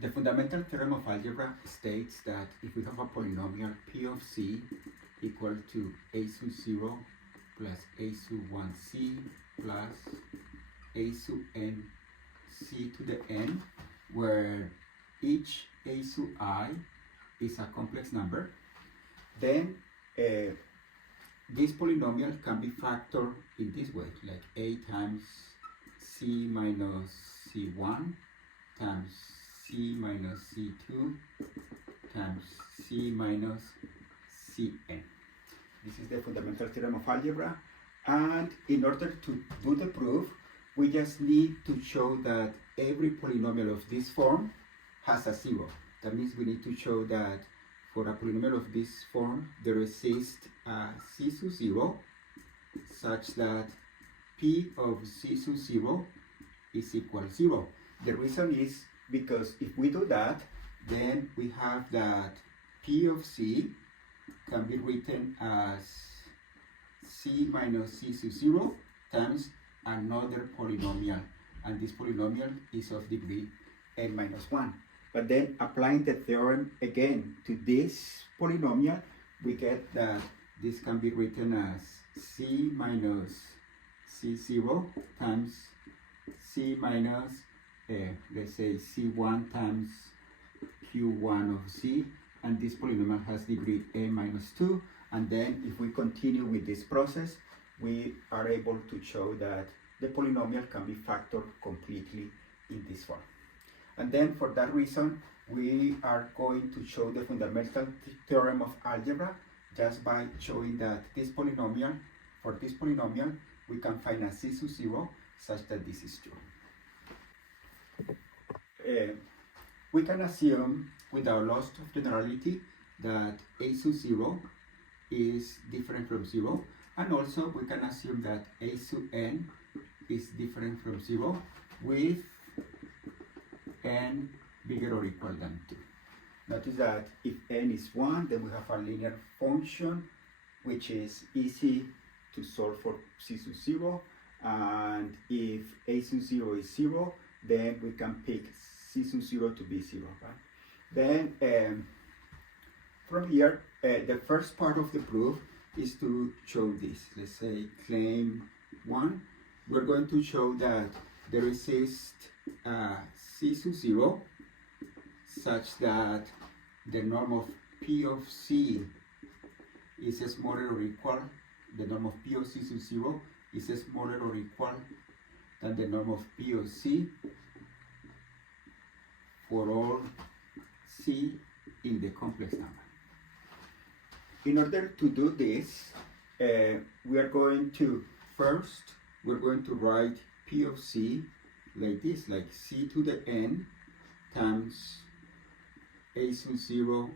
The fundamental theorem of algebra states that if we have a polynomial p of c equal to a sub 0 plus a sub 1c plus a sub n c to the n, where each a sub I is a complex number, then this polynomial can be factored in this way, like a times c minus c1 times c minus c2 times c minus cn. This is the fundamental theorem of algebra, and in order to do the proof, we just need to show that every polynomial of this form has a zero. That means we need to show that for a polynomial of this form, there exists a c sub 0 such that p of c sub 0 is equal to 0. The reason is because if we do that, then we have that p of c can be written as c minus c sub 0 times another polynomial, and this polynomial is of degree n minus 1. But then applying the theorem again to this polynomial, we get that this can be written as c minus c0 times c minus let's say c1 times q1 of c, and this polynomial has degree n minus 2. And then if we continue with this process, we are able to show that the polynomial can be factored completely in this form. And then for that reason, we are going to show the fundamental theorem of algebra just by showing that this polynomial, for this polynomial, we can find a c sub 0 such that this is true. We can assume, without loss of generality, that a sub 0 is different from 0, and also we can assume that a sub n is different from 0 with n bigger or equal than 2. Notice that if n is 1, then we have a linear function which is easy to solve for c sub 0, and if a sub 0 is 0, then we can pick c sub 0 to be 0, right? Then from here, the first part of the proof is to show this. Let's say claim 1. We're going to show that there exists c sub 0 such that the norm of p of c is smaller or equal, the norm of p of c sub 0 is smaller or equal than the norm of p of c for all c in the complex number. In order to do this, we are going to we're going to write p of c like this, like c to the n times a sub 0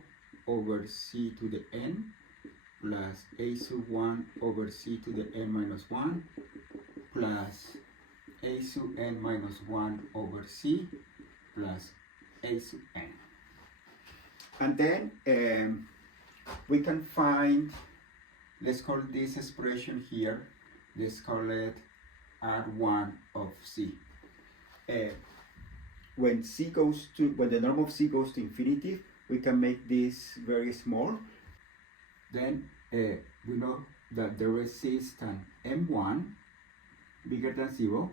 over c to the n plus a sub 1 over c to the n minus 1 plus a sub n minus 1 over c plus a sub n. And then we can find, let's call this expression here, let's call it R1 of c. When the norm of c goes to infinity, we can make this very small. Then we know that there exists an m1 bigger than 0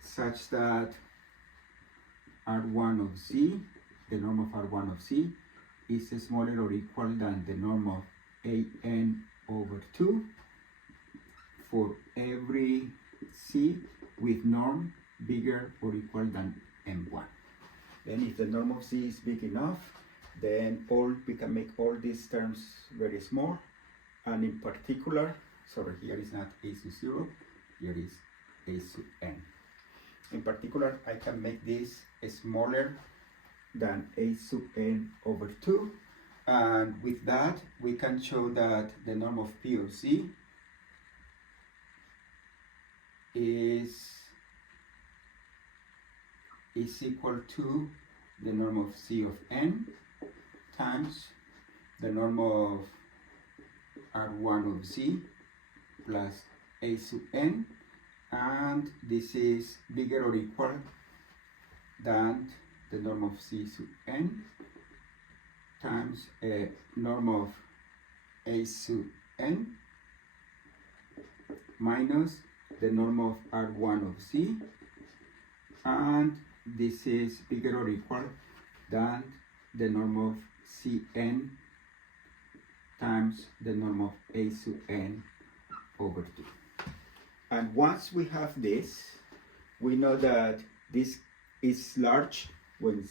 such that R1 of c, the norm of R1 of c, is smaller or equal than the norm of an over 2 for every c with norm bigger or equal than m1. Then if the norm of c is big enough, then we can make all these terms very small, and in particular, sorry, here is not a sub 0, here is a sub n. In particular, I can make this smaller than a sub n over 2, and with that we can show that the norm of p of c is equal to the norm of c of n times the norm of R1 of c plus a sub n, and this is bigger or equal than the norm of c sub n times a norm of a sub n minus the norm of R1 of c, and this is bigger or equal than the norm of Cn times the norm of a sub n over 2. And once we have this, we know that this is large when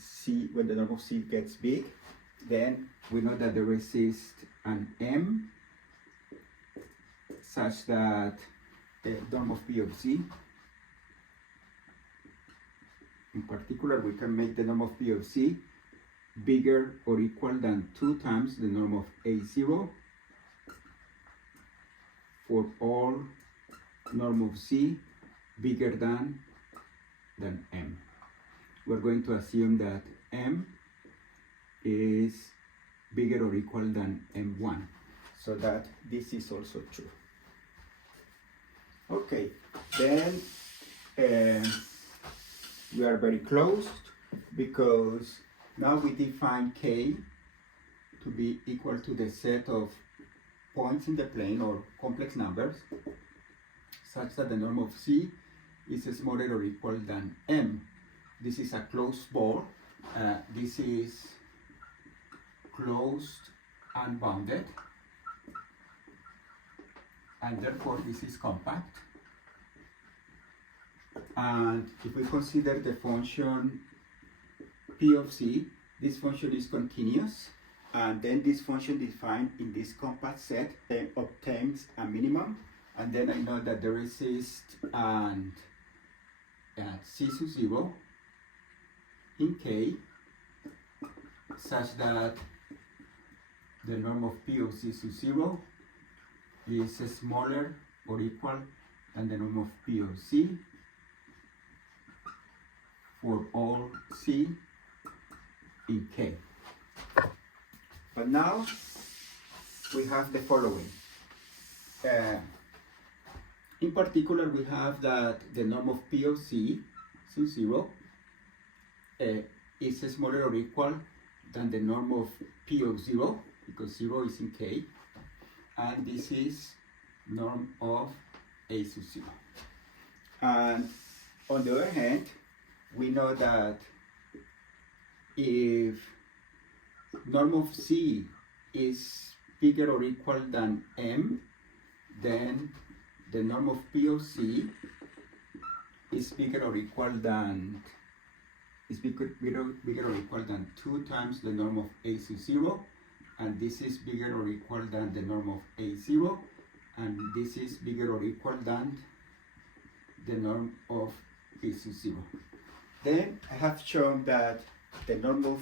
the norm of c gets big. Then we know that there exists an m such that the norm of p of c, in particular, we can make the norm of p of c bigger or equal than 2 times the norm of a0 for all norm of c bigger than m. We're going to assume that m is bigger or equal than m1, so that this is also true. Okay, then we are very close, because now we define k to be equal to the set of points in the plane or complex numbers such that the norm of c is smaller or equal than m. This is a closed ball. This is closed and bounded, and therefore this is compact. And if we consider the function p of c, this function is continuous, and then this function defined in this compact set then obtains a minimum, and then I know that there exists an c sub 0 in k such that the norm of p of c sub 0 is smaller or equal than the norm of p of c for all c in k. But now we have the following. In particular, we have that the norm of p of c sub 0 is smaller or equal than the norm of p of 0, because 0 is in k, and this is norm of a sub 0. And on the other hand, we know that if norm of c is bigger or equal than m, then the norm of p of c is bigger or equal than 2 times the norm of a sub 0, and this is bigger or equal than the norm of a0, and this is bigger or equal than the norm of p sub 0. Then I have shown that the norm of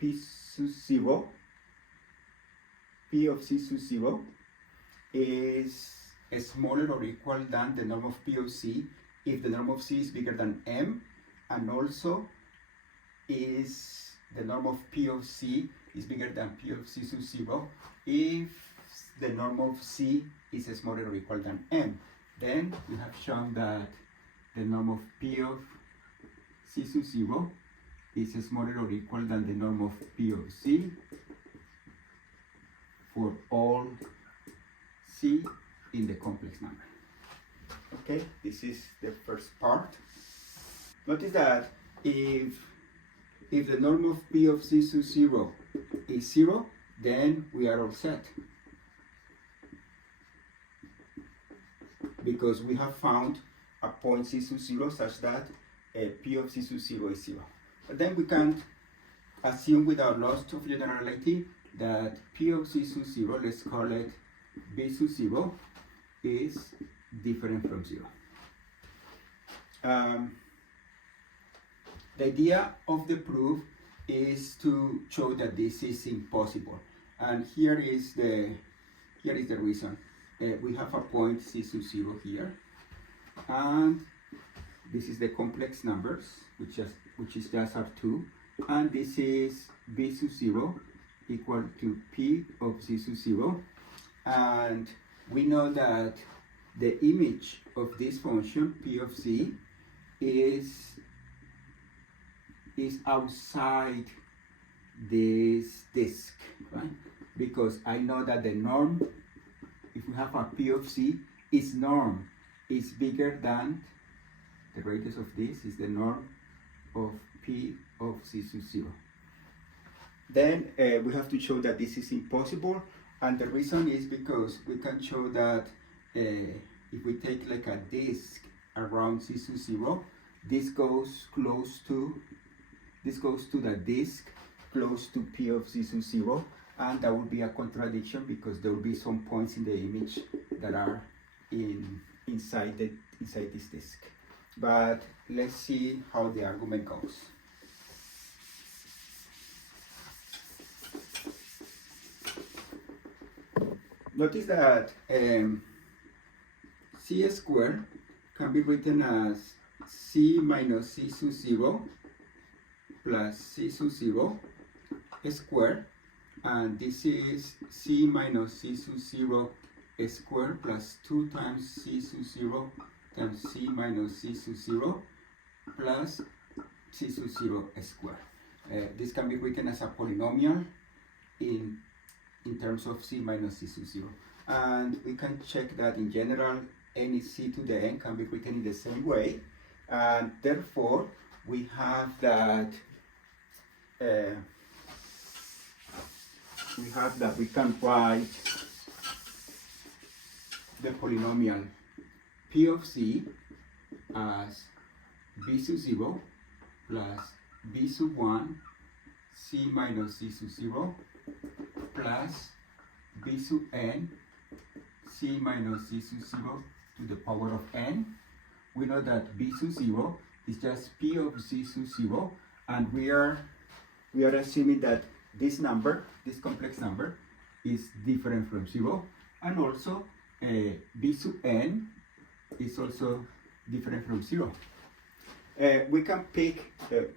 p sub 0, p of c sub 0, is smaller or equal than the norm of p of c if the norm of c is bigger than m, and also is the norm of p of c is bigger than p of c sub 0 if the norm of c is smaller or equal than m. Then we have shown that the norm of p of c sub 0 is smaller or equal than the norm of p of c for all c in the complex number. Okay, this is the first part. Notice that if the norm of p of c sub 0 is 0, then we are all set, because we have found a point c sub 0 such that p of c sub 0 is 0. But then we can assume without loss of generality that p of c sub 0, let's call it b sub 0, is different from 0. The idea of the proof is to show that this is impossible, and here is the reason. We have a point c sub 0 here, and this is the complex numbers, which is just R2, and this is b sub 0 equal to p of c sub 0, and we know that the image of this function p of c is is outside this disk, right? Because I know that the norm, if we have a P of C, its norm is bigger than the radius of this is the norm of P of C sub 0. Then we have to show that this is impossible, and the reason is because we can show that if we take like a disk around C sub 0, this goes to the disk close to P of C sub 0, and that would be a contradiction because there will be some points in the image that are inside this disk. But let's see how the argument goes. Notice that C squared can be written as C minus C sub 0 plus C sub 0 squared, and this is C minus C sub 0 squared plus 2 times C sub 0 times C minus C sub 0 plus C sub 0 squared. This can be written as a polynomial in terms of C minus C sub 0. And we can check that in general, any C to the n can be written in the same way. And therefore, we have that we can write the polynomial P of C as B sub 0 plus B sub 1 C minus C sub 0 plus B sub n C minus C sub 0 to the power of n. We know that B sub 0 is just P of C sub 0, and we are assuming that this number, this complex number, is different from 0, and also B sub n is also different from 0. We can pick,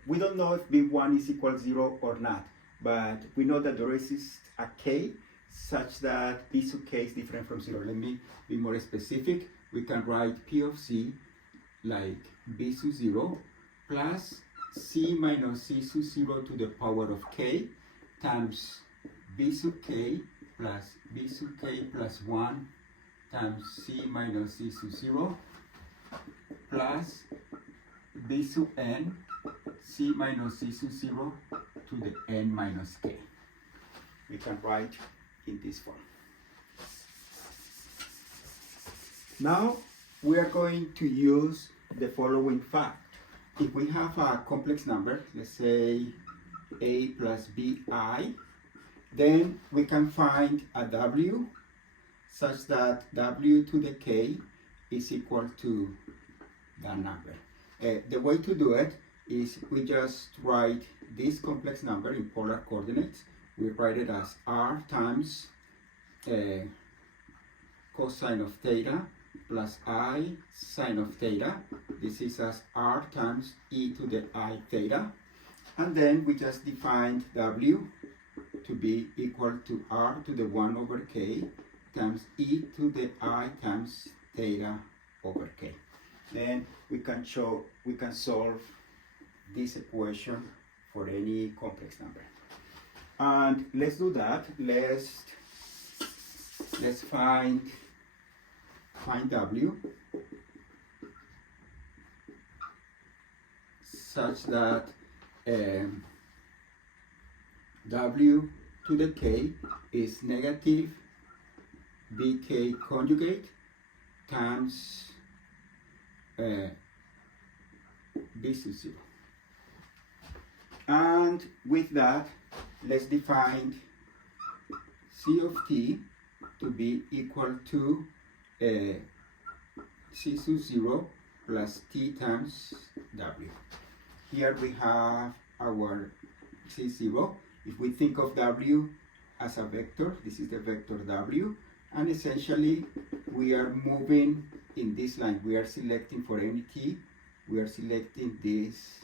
we don't know if B1 is equal to 0 or not, but we know that there exists a k such that B sub k is different from 0. Let me be more specific. We can write P of C like B sub 0 plus C minus C sub 0 to the power of k times B sub k plus B sub k plus 1 times C minus C sub 0 plus B sub n C minus C sub 0 to the n minus k. We can write in this form. Now we are going to use the following fact. If we have a complex number, let's say a plus bi, then we can find a w such that w to the k is equal to that number. The way to do it is we just write this complex number in polar coordinates. We write it as r times cosine of theta plus I sine of theta. This is as r times e to the I theta. And then we just defined w to be equal to r to the 1 over k times e to the I times theta over k. Then we can solve this equation for any complex number. And let's do that. Let's find w such that w to the k is negative bk conjugate times b sub 0. And with that, let's define c of t to be equal to c sub 0 plus t times w. Here we have our c0. If we think of w as a vector, this is the vector w, and essentially we are moving in this line. We are selecting for any t, we are selecting this.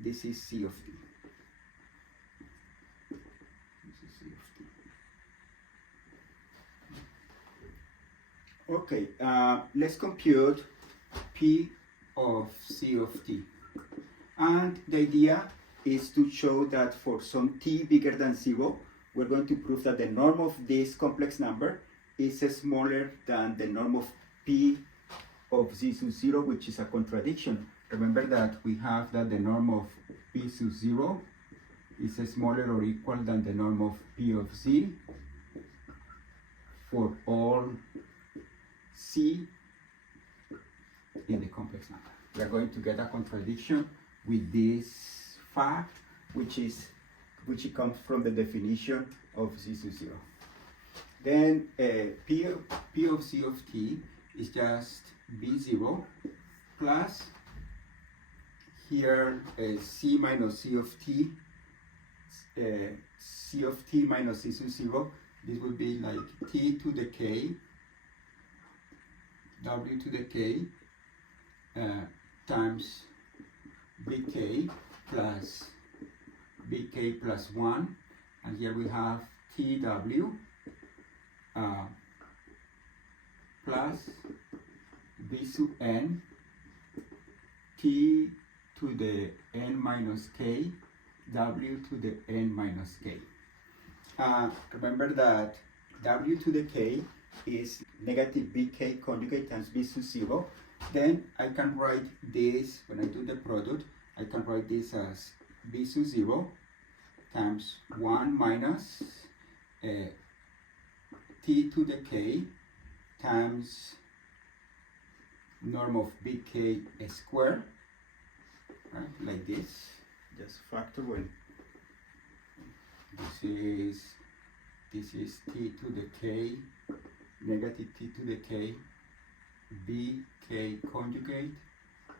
This is c of t. Okay, let's compute P of C of t. And the idea is to show that for some t bigger than 0, we're going to prove that the norm of this complex number is smaller than the norm of p of z sub 0, which is a contradiction. Remember that we have that the norm of p sub 0 is smaller or equal than the norm of p of z for all c in the complex number. We are going to get a contradiction with this fact, which comes from the definition of z sub 0. Then p of z of t is just b0 plus here c minus c of t, c of t minus c sub 0. This would be like t to the k, w to the k times bk plus bk plus 1, and here we have tw plus b sub n, t to the n minus k, w to the n minus k. Remember that w to the k is negative bk conjugate times b sub 0. Then I can write this, when I do the product, I can write this as b sub 0 times 1 minus t to the k times norm of bk squared, right, like this. Just factor when this is t to the k, negative t to the k, bk conjugate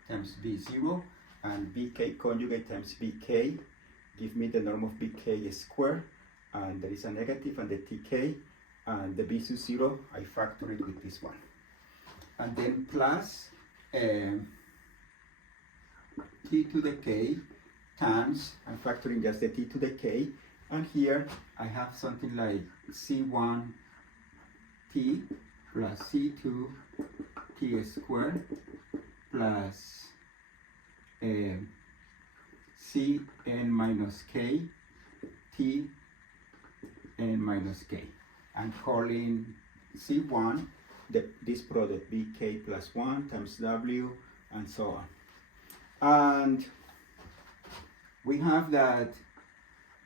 times b0, and bk conjugate times bk give me the norm of bk squared, and there is a negative and the tk, and the b sub 0 I factor it with this one, and then plus t to the k times, I'm factoring just the t to the k, and here I have something like c1 t plus c2 t squared plus cn minus k t n minus k. I'm calling c1 this product bk plus 1 times w and so on. And we have that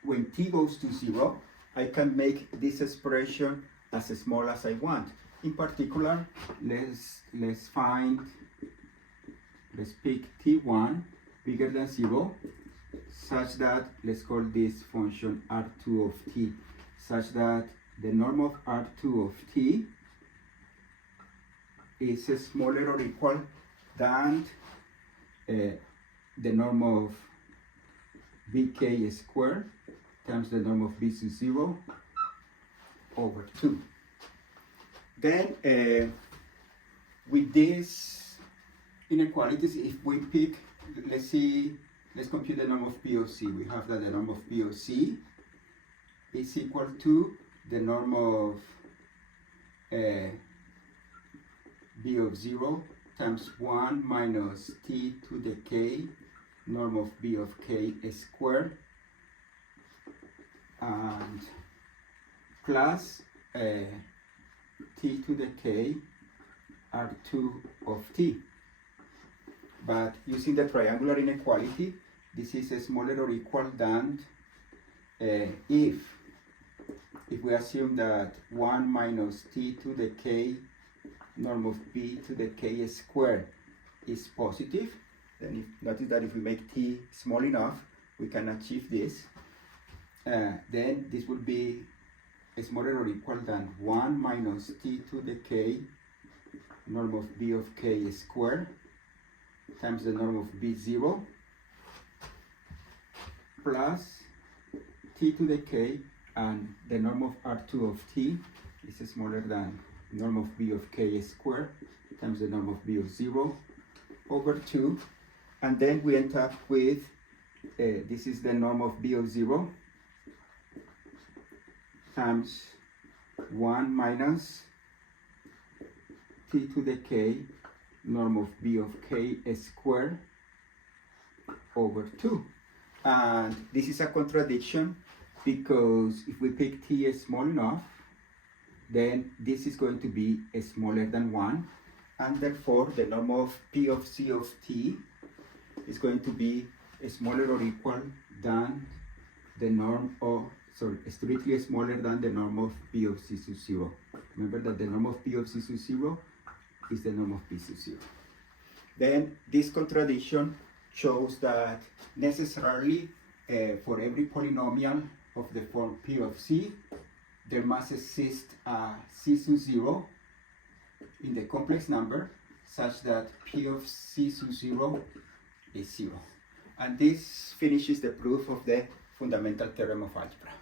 when t goes to 0, I can make this expression as small as I want. In particular, let's pick t1 bigger than 0, such that, let's call this function r2 of t, such that the norm of r2 of t is smaller or equal than the norm of bk squared times the norm of b sub 0 over 2. Then with these inequalities, if we pick, let's compute the norm of p of c. We have that the norm of p of c is equal to the norm of b of 0 times 1 minus t to the k, norm of b of k squared, and plus t to the k r2 of t. But using the triangular inequality, this is smaller or equal than if we assume that 1 minus t to the k norm of b to the k squared is positive, then notice that if we make t small enough, we can achieve this. Then this would be smaller or equal than 1 minus t to the k norm of b of k squared times the norm of b0 plus t to the k, and the norm of r2 of t is smaller than norm of b of k squared times the norm of b of 0 over 2, and then we end up with this is the norm of b of 0 times 1 minus t to the k norm of b of k squared over 2. And this is a contradiction because if we pick t as small enough, then this is going to be smaller than 1, and therefore the norm of p of c of t is going to be smaller or equal than the norm of, strictly smaller than the norm of p of c sub 0. Remember that the norm of p of c sub 0 is the norm of p sub 0. Then this contradiction shows that necessarily for every polynomial of the form p of c, there must exist a c sub 0 in the complex number such that p of c sub 0 is 0. And this finishes the proof of the fundamental theorem of algebra.